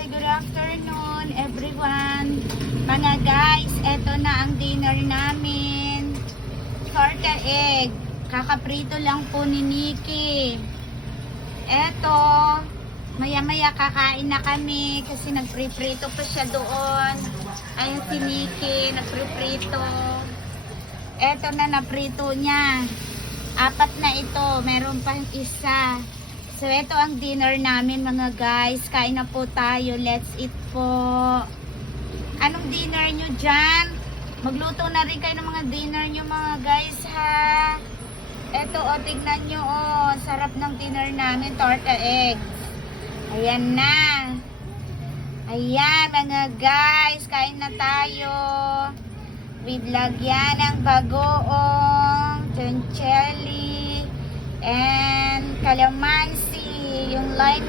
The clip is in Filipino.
Hi, good afternoon everyone. Mga guys, eto na ang dinner namin. Torta egg. Kakaprito lang po ni Nikki. Eto, maya-maya kakain na kami kasi nagpriprito pa siya doon. Ayun si Nikki, nagpriprito. Eto na naprito niya. 4 na ito, meron pang isa. So, ito ang dinner namin mga guys. Kain na po tayo. Let's eat po. Anong dinner nyo dyan? Magluto na rin kayo ng mga dinner nyo mga guys ha. Ito o, tignan nyo o. Sarap ng dinner namin. Torta eggs. Ayan na. Ayan mga guys. Kain na tayo. With lagyan ng bagoong, chinchili, and calamansi. Yung lime